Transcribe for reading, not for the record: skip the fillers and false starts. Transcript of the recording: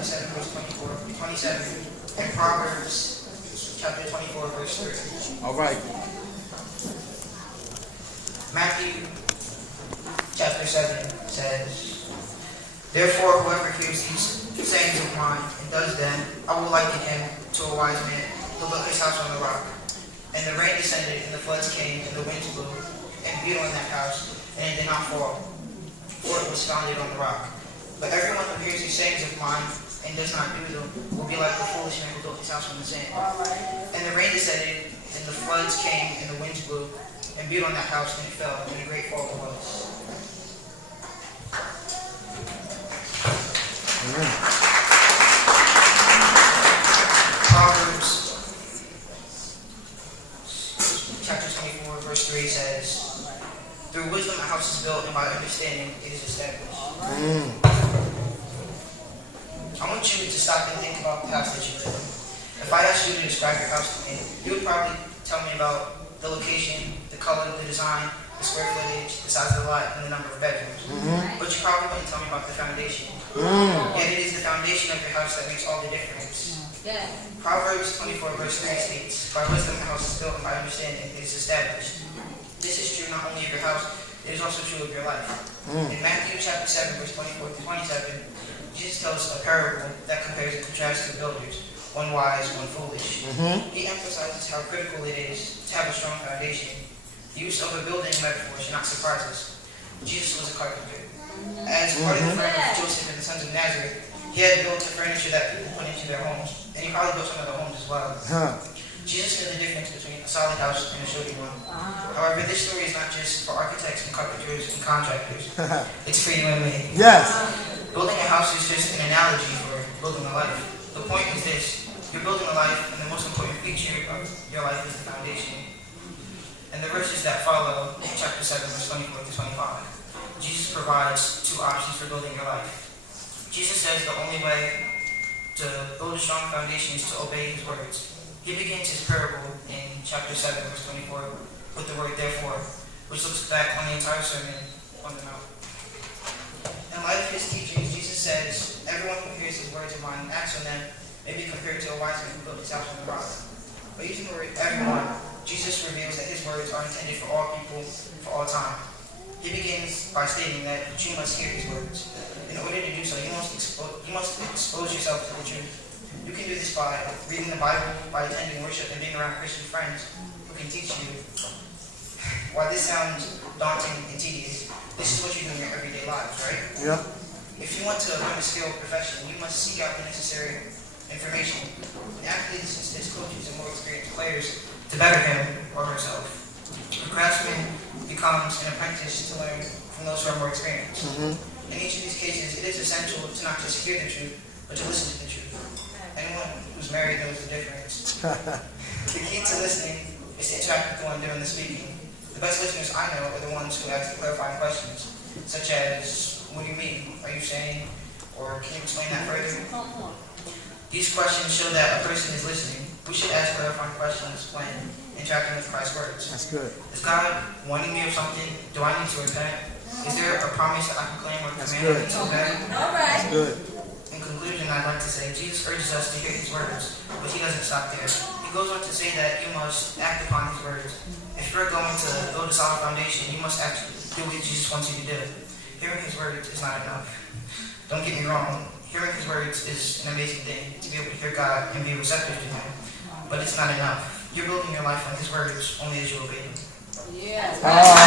chapter 7, verse 27, and Proverbs chapter 24, verse 3. All right. Matthew chapter 7 says, "Therefore, whoever hears these sayings of mine and does them, I will liken him to a wise man who built his house on the rock. And the rain descended, and the floods came, and the winds blew, and beat on that house, and it did not fall, for it was founded on the rock. But everyone who hears these sayings of mine and does not do them will be like the foolish man who built his house on the sand. And the rain descended, and the floods came, and the winds blew, and beat on that house, and it fell, and a great fall it was." Amen. Proverbs chapter 24, verse 3 says, "Through wisdom a house is built, and by understanding it is established." I want you to stop and think about the house that you live in. If I asked you to describe your house to me, you would probably tell me about the location, the color, the design, the square footage, the size of the lot, and the number of bedrooms. But you probably wouldn't tell me about the foundation. Yet it is the foundation of your house that makes all the difference. Proverbs 24, verse 3 states, "By wisdom a house is built, and by understanding it is established." This is true not only of your house, it is also true of your life. In Matthew chapter 7, verse 24 through 27, Jesus tells a parable that compares and contrasts two builders, one wise, one foolish. He emphasizes how critical it is to have a strong foundation. The use of a building metaphor should not surprise us. Jesus was a carpenter. As part of the firm of Joseph and the sons of Nazareth, he had built the furniture that people put into their homes, and he probably built some of their homes as well. Jesus knew the difference between a solid house and a showy one. However, this story is not just for architects and carpenters and contractors. It's for you and me. Yes. Building a house is just an analogy for building a life. The point is this: you're building a life, and the most important feature of your life is the foundation. And the verses that follow, chapter 7, verse 24 to 25, Jesus provides two options for building your life. Jesus says the only way to build a strong foundation is to obey his words. He begins his parable in chapter 7, verse 24, with the word "therefore," which looks back on the entire sermon on the Mount. In light of his teachings, Jesus says, "Everyone who hears his words of mine and acts on them may be compared to a wise man who built his house on the rock." By using the word "everyone," Jesus reveals that his words are intended for all people, for all time. He begins by stating that you must hear his words. In order to do so, you must expose yourself to the truth. You can do this by reading the Bible, by attending worship, and being around Christian friends who can teach you. While this sounds daunting and tedious, this is what you do in your everyday lives, right? Yeah. If you want to learn a skill or profession, you must seek out the necessary information. And athletes assist coaches and more experienced players to better him or herself. A craftsman becomes an apprentice to learn from those who are more experienced. In each of these cases, it is essential to not just hear the truth, but to listen to the truth. Anyone who's married knows the difference. The key to listening is to interact with the one doing the speaking. The best listeners I know are the ones who ask the clarifying questions, such as, "What do you mean? Are you saying?" or "Can you explain that further?" These questions show that a person is listening. We should ask clarifying questions when interacting with Christ's words. That's good. Is God warning me of something? Do I need to repent? Is there a promise that I can claim or That's command good. me to obey? That's good. In conclusion, I'd like to say Jesus urges us to hear his words, but he doesn't stop there. He goes on to say that you must act upon his words. If you're going to build a solid foundation, you must actually do what Jesus wants you to do. Hearing his words is not enough. Don't get me wrong. Hearing his words is an amazing thing, to be able to hear God and be receptive to him. But it's not enough. You're building your life on his words only as you obey him. Yes. Ah.